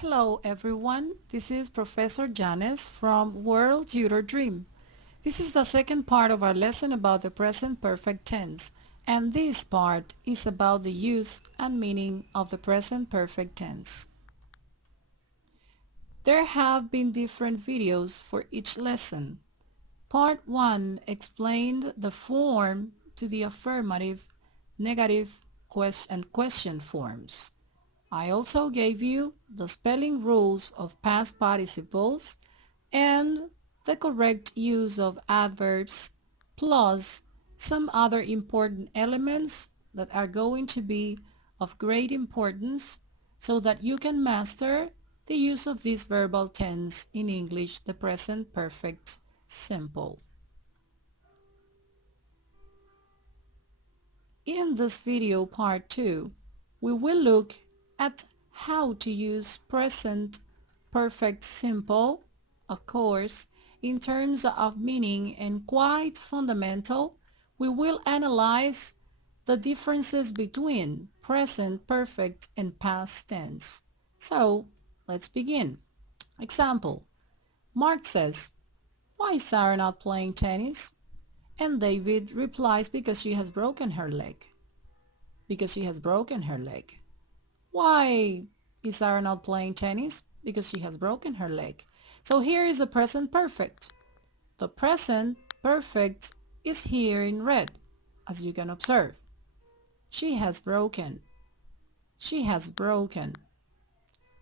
Hello everyone, this is Professor Janice from World Tutor Dream. This is the second part of our lesson about the present perfect tense, and this part is about the use and meaning of the present perfect tense. There have been different videos for each lesson. Part 1 explained the form to the affirmative, negative, and question forms. I also gave you the spelling rules of past participles and the correct use of adverbs, plus some other important elements that are going to be of great importance so that you can master the use of this verbal tense in English, the present perfect simple. In this video part 2, we will look at how to use present perfect simple, of course, in terms of meaning, and quite fundamental, we will analyze the differences between present perfect and past tense. So, let's begin. Example, Mark says, "Why is Sarah not playing tennis?" And David replies, "Because she has broken her leg." Because she has broken her leg. Why is Sarah not playing tennis? Because she has broken her leg. So here is the present perfect. The present perfect is here in red, as you can observe. She has broken. She has broken.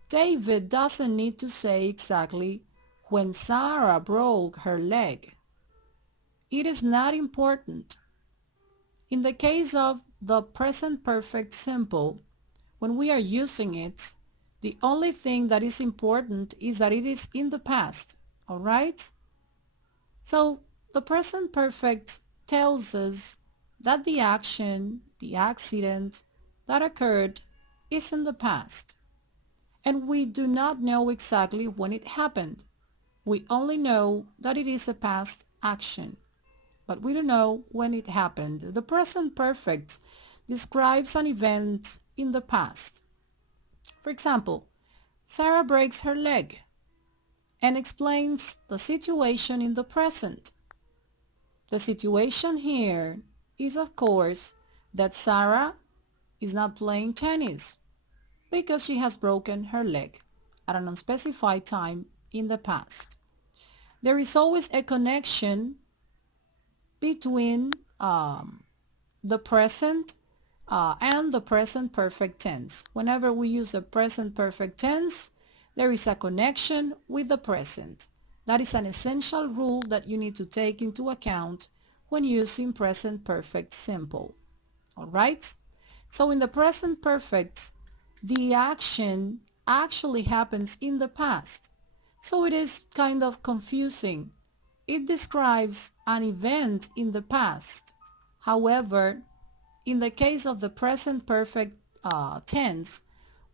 David doesn't need to say exactly when Sarah broke her leg. It is not important. In the case of the present perfect simple, when we are using it, the only thing that is important is that it is in the past, all right? So the present perfect tells us that the action, the accident that occurred is in the past. And we do not know exactly when it happened. We only know that it is a past action, but we don't know when it happened. The present perfect describes an event in the past. For example, Sarah breaks her leg and explains the situation in the present. The situation here is, of course, that Sarah is not playing tennis because she has broken her leg at an unspecified time in the past. There is always a connection between the present and the present perfect tense. Whenever we use the present perfect tense, there is a connection with the present. That is an essential rule that you need to take into account when using present perfect simple. All right? So in the present perfect, the action actually happens in the past. So it is kind of confusing. It describes an event in the past. However, in the case of the present perfect tense,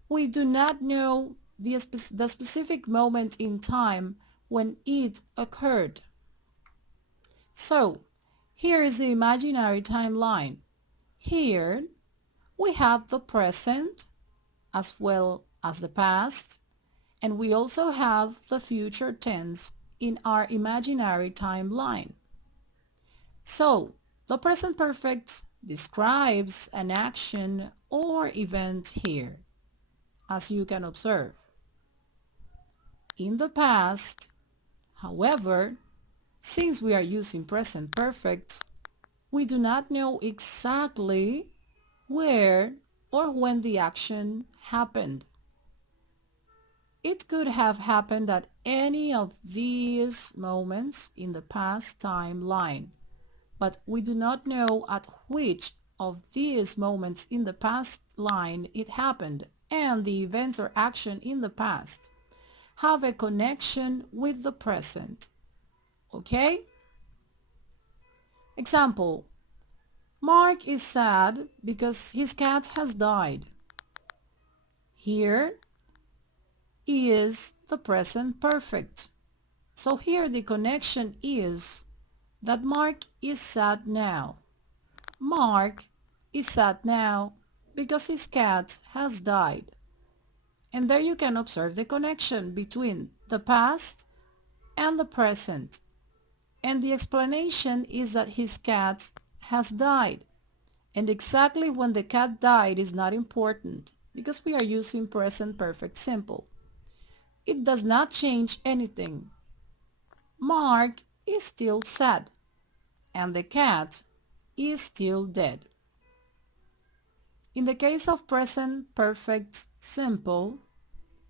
we do not know the specific moment in time when it occurred. So, here is the imaginary timeline. Here, we have the present as well as the past, and we also have the future tense in our imaginary timeline. So, the present perfect describes an action or event here, as you can observe. In the past, however, since we are using present perfect, we do not know exactly where or when the action happened. It could have happened at any of these moments in the past timeline, but we do not know at which of these moments in the past line it happened, and the events or action in the past have a connection with the present. Okay? Example, Mark is sad because his cat has died. Here is the present perfect. So here the connection is that Mark is sad now. Mark is sad now because his cat has died. And there you can observe the connection between the past and the present. And the explanation is that his cat has died. And exactly when the cat died is not important because we are using present perfect simple. It does not change anything. Mark is still sad and the cat is still dead. In the case of present perfect simple,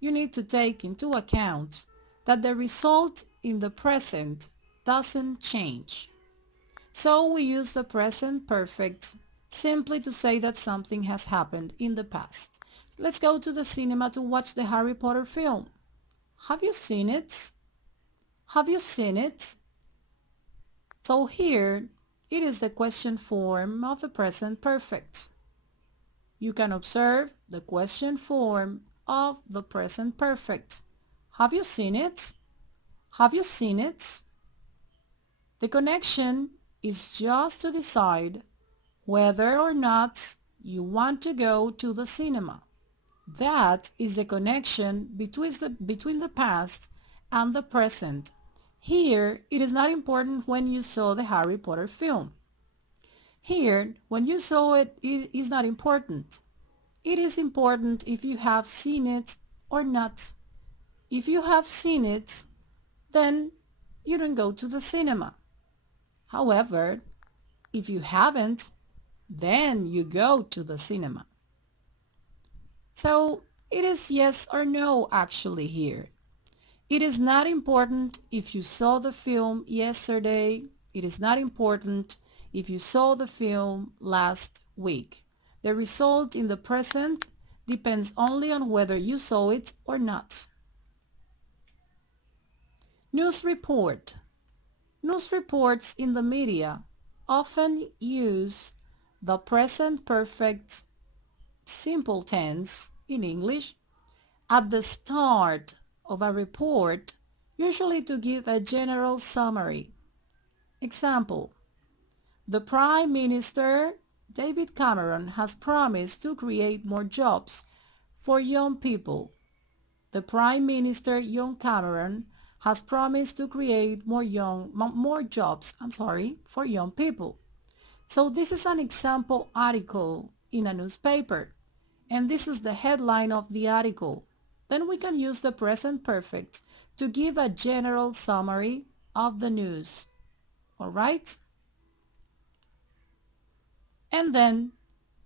you need to take into account that the result in the present doesn't change. So we use the present perfect simply to say that something has happened in the past. Let's go to the cinema to watch the Harry Potter film. Have you seen it? Have you seen it? So here, it is the question form of the present perfect. You can observe the question form of the present perfect. Have you seen it? Have you seen it? The connection is just to decide whether or not you want to go to the cinema. That is the connection between the past and the present. Here, it is not important when you saw the Harry Potter film. Here, when you saw it, it is not important. It is important if you have seen it or not. If you have seen it, then you don't go to the cinema. However, if you haven't, then you go to the cinema. So it is yes or no actually here. It is not important if you saw the film yesterday. It is not important if you saw the film last week. The result in the present depends only on whether you saw it or not. News report. News reports in the media often use the present perfect simple tense in English at the start of a report, usually to give a general summary. Example, the Prime Minister, David Cameron, has promised to create more jobs for young people. The Prime Minister, John Cameron, has promised to create more jobs, for young people. So this is an example article in a newspaper, and this is the headline of the article. Then we can use the present perfect to give a general summary of the news. All right? And then,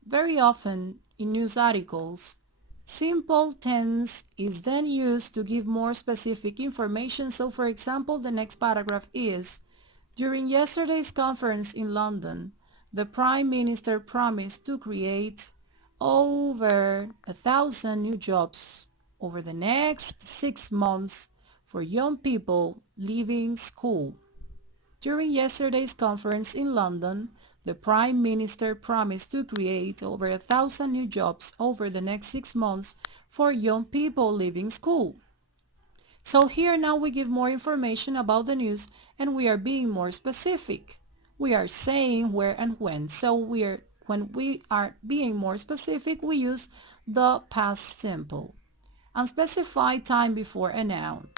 very often in news articles, simple tense is then used to give more specific information. So for example, the next paragraph is, during yesterday's conference in London, the Prime Minister promised to create over 1,000 new jobs over the next 6 months for young people leaving school. During yesterday's conference in London, the Prime Minister promised to create over 1,000 new jobs over the next 6 months for young people leaving school. So here now we give more information about the news and we are being more specific. We are saying where and when. So when we are being more specific, we use the past simple. Unspecified time before a noun.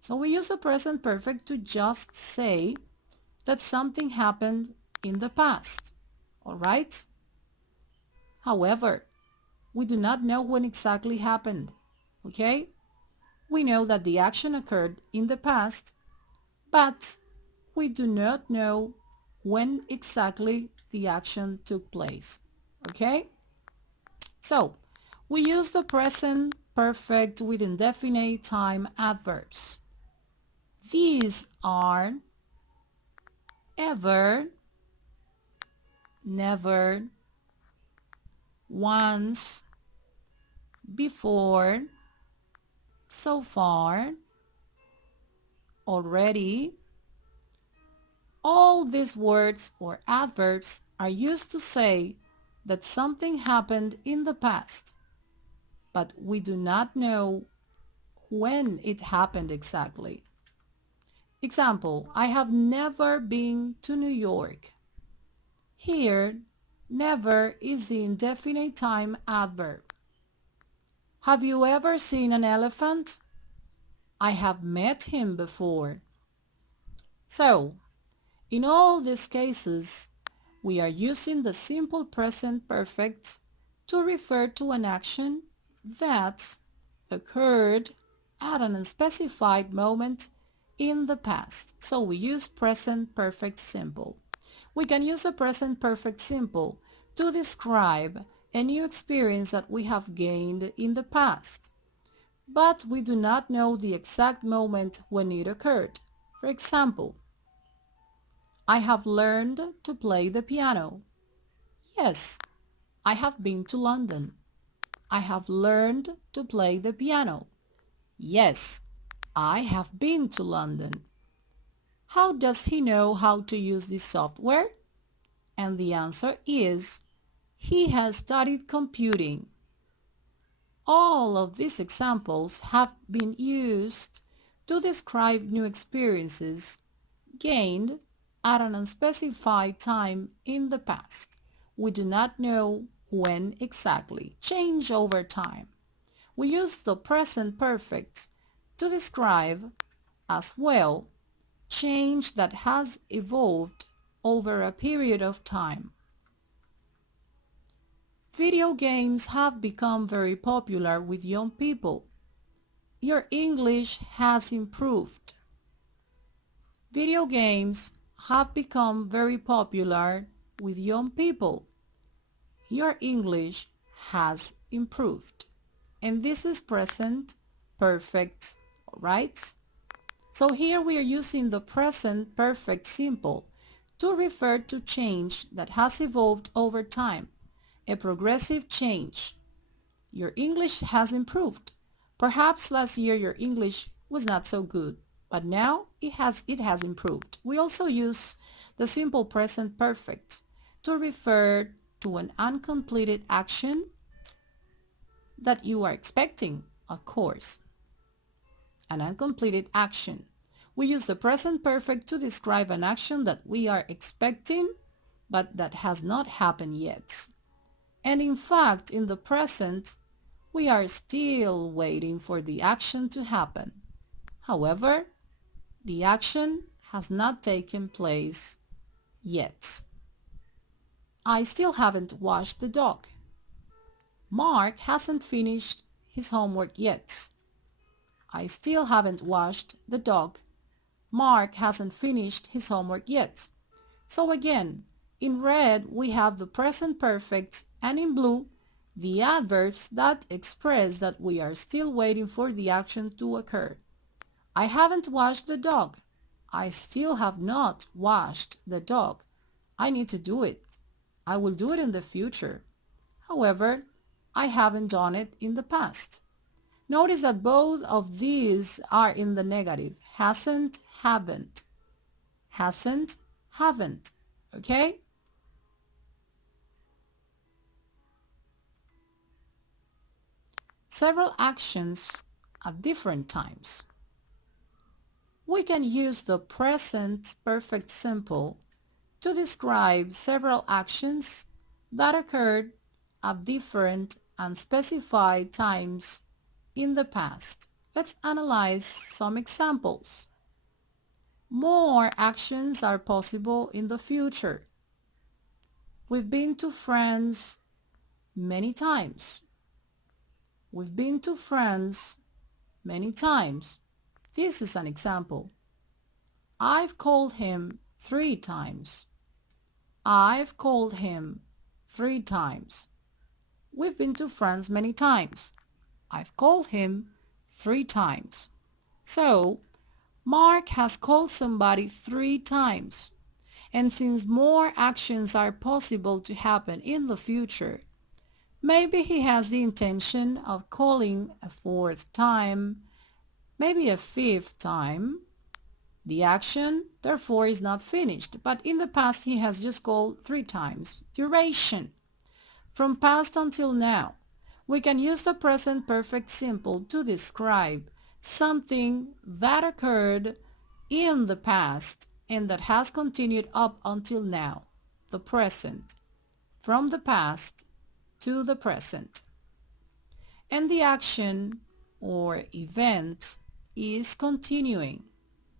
So we use the present perfect to just say that something happened in the past. All right? However, we do not know when exactly happened. Okay? We know that the action occurred in the past, but we do not know when exactly the action took place. Okay? So, we use the present perfect with indefinite time adverbs. These are ever, never, once, before, so far, already. All these words or adverbs are used to say that something happened in the past, but we do not know when it happened exactly. Example, I have never been to New York. Here, never is the indefinite time adverb. Have you ever seen an elephant? I have met him before. So, in all these cases, we are using the simple present perfect to refer to an action that occurred at an unspecified moment in the past. So we use present perfect simple. We can use a present perfect simple to describe a new experience that we have gained in the past, but we do not know the exact moment when it occurred. For example, I have learned to play the piano. Yes, I have been to London. I have learned to play the piano. Yes, I have been to London. How does he know how to use this software? And the answer is, he has studied computing. All of these examples have been used to describe new experiences gained at an unspecified time in the past. We do not know when exactly. Change over time. We use the present perfect to describe as well change that has evolved over a period of time. Video games have become very popular with young people. Your English has improved. Video games have become very popular with young people. Your English has improved. And this is present perfect, right? So here we are using the present perfect simple to refer to change that has evolved over time, a progressive change. Your English has improved. Perhaps last year your English was not so good, but now it has improved. We also use the simple present perfect to refer to an uncompleted action that you are expecting, of course. An uncompleted action. We use the present perfect to describe an action that we are expecting but that has not happened yet. And in fact, in the present, we are still waiting for the action to happen. However, the action has not taken place yet. I still haven't washed the dog. Mark hasn't finished his homework yet. I still haven't washed the dog. Mark hasn't finished his homework yet. So again, in red we have the present perfect and in blue the adverbs that express that we are still waiting for the action to occur. I haven't washed the dog. I still have not washed the dog. I need to do it. I will do it in the future. However, I haven't done it in the past. Notice that both of these are in the negative. Hasn't, haven't. Hasn't, haven't. Okay? Several actions at different times. We can use the present perfect simple to describe several actions that occurred at different and specified times in the past. Let's analyze some examples. More actions are possible in the future. We've been to France many times. We've been to France many times. This is an example. I've called him 3 times. I've called him 3 times. We've been to France many times. I've called him 3 times. So, Mark has called somebody 3 times. And since more actions are possible to happen in the future, maybe he has the intention of calling a 4th time, maybe a 5th time. The action, therefore, is not finished, but in the past he has just called 3 times. Duration. From past until now. We can use the present perfect simple to describe something that occurred in the past and that has continued up until now, the present. From the past to the present. And the action or event is continuing.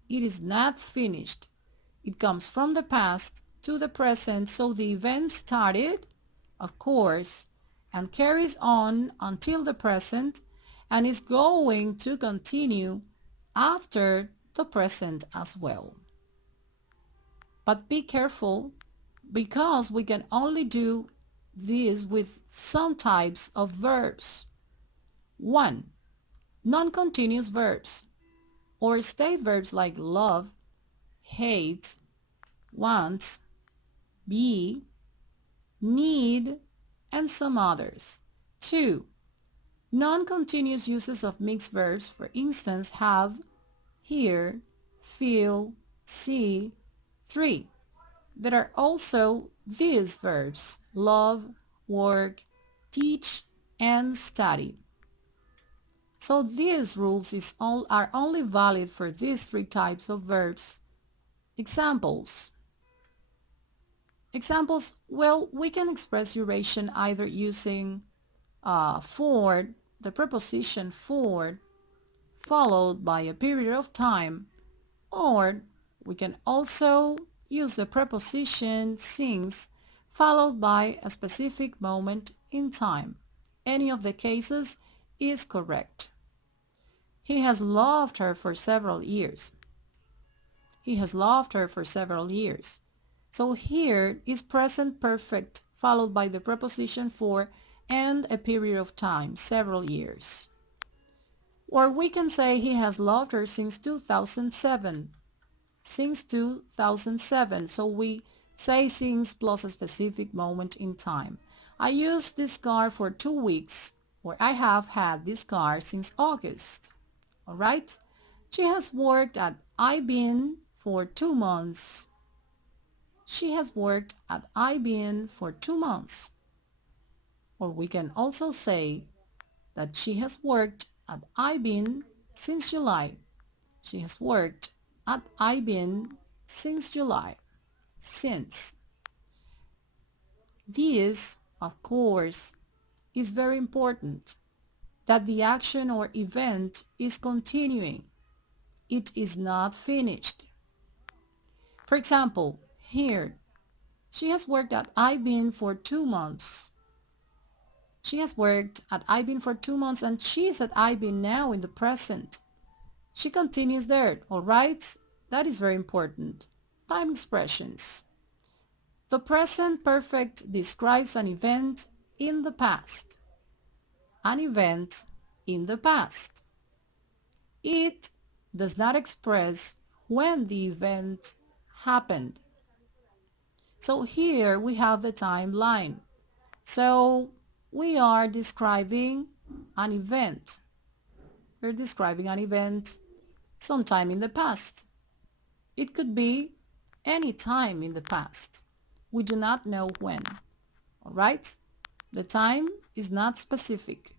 It is not finished. It comes from the past to the present, so the event started, of course, and carries on until the present and is going to continue after the present as well. But be careful because we can only do this with some types of verbs. 1. Non-continuous verbs or state verbs like love, hate, want, be, need, and some others. 2. Non-continuous uses of mixed verbs, for instance, have, hear, feel, see. 3. There are also these verbs, love, work, teach, and study. So these rules are only valid for these three types of verbs. Examples. Well, we can express duration either using for, the preposition for, followed by a period of time, or we can also use the preposition since, followed by a specific moment in time. Any of the cases is correct. He has loved her for several years. He has loved her for several years. So here is present perfect followed by the preposition for and a period of time, several years. Or we can say he has loved her since 2007. Since 2007. So we say since plus a specific moment in time. I used this car for 2 weeks, or I have had this car since August. All right? She has worked at IBM for 2 months. She has worked at IBM for 2 months. Or we can also say that she has worked at IBM since July. She has worked at IBM since July. Since. This, of course, is very important, that the action or event is continuing. It is not finished. For example, here, she has worked at IBM for 2 months. She has worked at IBM for 2 months and she is at IBM now in the present. She continues there, all right? That is very important. Time expressions. The present perfect describes an event in the past. An event in the past. It does not express when the event happened. So here we have the timeline. So we are describing an event. We're describing an event sometime in the past. It could be any time in the past. We do not know when. All right? The time is not specific.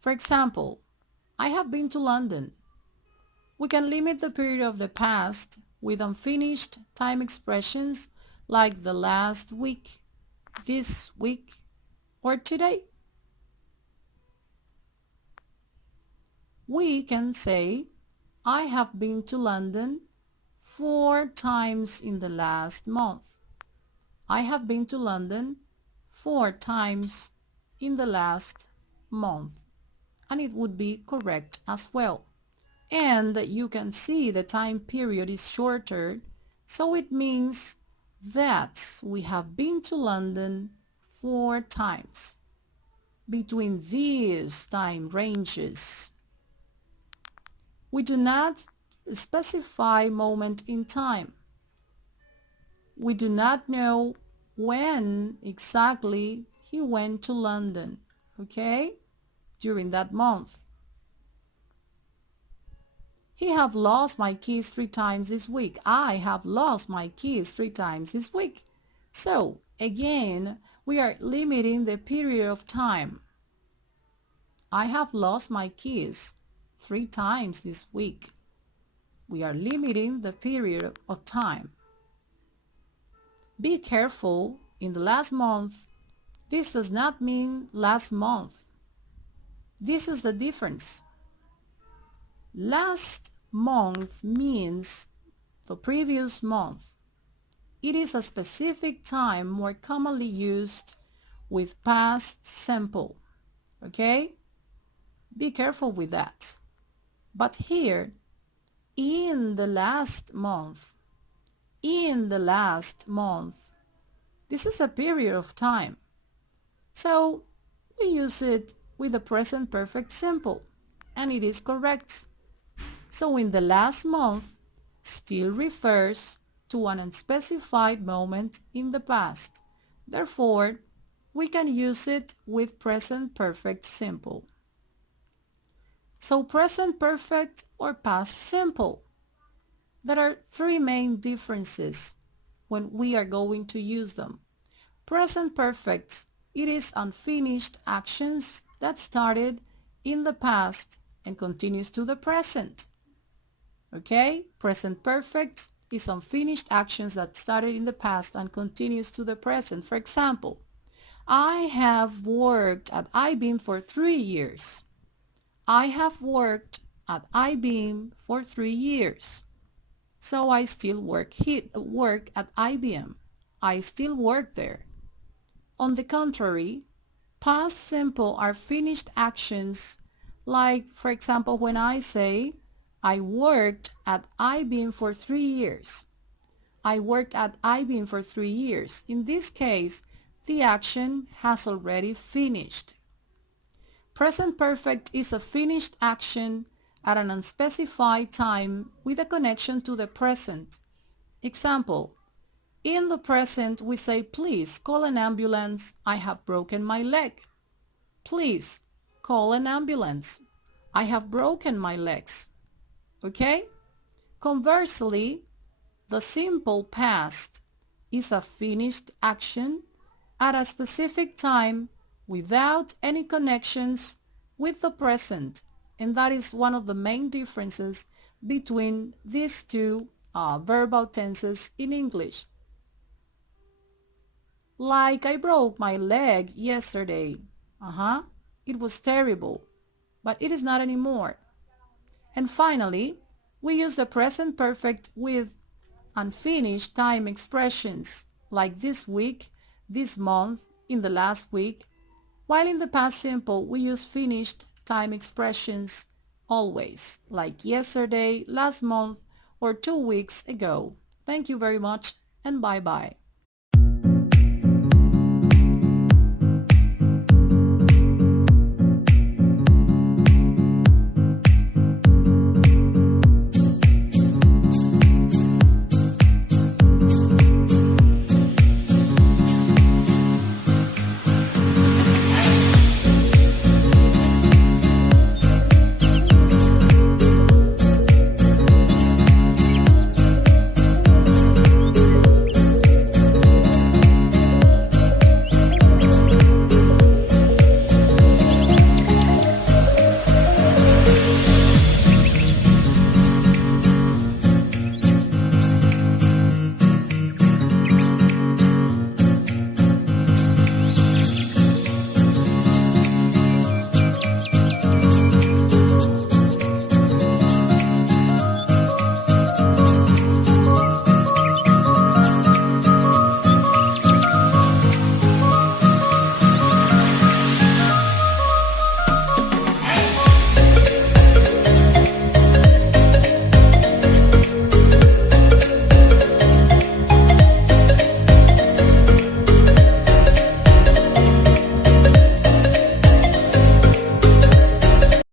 For example, I have been to London. We can limit the period of the past with unfinished time expressions like the last week, this week, or today. We can say, I have been to London 4 times in the last month. I have been to London 4 times in the last month. And it would be correct as well. And you can see the time period is shorter, so it means that we have been to London 4 times. Between these time ranges, we do not specify moment in time. We do not know when exactly he went to London, okay, during that month. He have lost my keys 3 times this week. I have lost my keys 3 times this week. So, again, we are limiting the period of time. I have lost my keys 3 times this week. We are limiting the period of time. Be careful in the last month This does not mean last month. This is the difference. Last month means the previous month. It is a specific time more commonly used with past simple. Okay? Be careful with that. But here, in the last month, this is a period of time. So we use it with the present perfect simple, and it is correct. So in the last month still refers to an unspecified moment in the past. Therefore, we can use it with present perfect simple. So present perfect or past simple. There are three main differences when we are going to use them. Present perfect, it is unfinished actions that started in the past and continues to the present. Okay? Present perfect is unfinished actions that started in the past and continues to the present. For example, I have worked at IBM for 3 years. I have worked at IBM for 3 years. So I still work at IBM. I still work there. On the contrary, past simple are finished actions, like for example when I say I worked at IBM for 3 years. I worked at IBM for 3 years. In this case, the action has already finished. Present perfect is a finished action at an unspecified time with a connection to the present. Example, in the present we say, please call an ambulance, I have broken my leg. Please call an ambulance, I have broken my legs. Okay? Conversely, the simple past is a finished action at a specific time without any connections with the present, and that is one of the main differences between these two verbal tenses in English. Like I broke my leg yesterday. It was terrible, but it is not anymore. And finally, we use the present perfect with unfinished time expressions like this week, this month, in the last week, while in the past simple we use finished time expressions always, like yesterday, last month, or 2 weeks ago. Thank you very much and bye-bye.